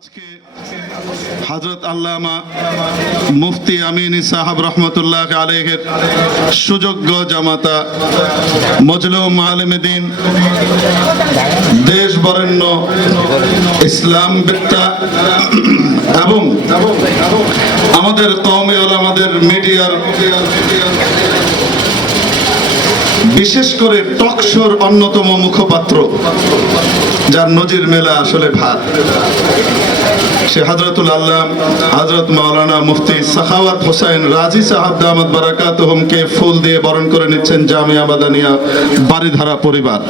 আজকে হযরত আল্লামা মুফতি আমিন সাহেব রহমতুল্লাহ আলাইহির সুযোগ্য জামাতা মজলুম আলেম দ্বীন, দেশ বরেণ্য ইসলাম বিদ্যা এবং আমাদের কওমি ওলামাদের মিডিয়ার বিশেষ করে টক শোর অন্যতম মুখপাত্র, যার নজির মেলা আসলে ভার, সে হযরতুল আল্লাম হযরত মাওলানা মুফতি সাখাওয়াত হোসেন রাজি সাহেব দামাত বারাকাতুহুমকে ফুল দিয়ে বরণ করে নিচ্ছেন জামিয়া মাদানিয়া বাড়িধারা পরিবার।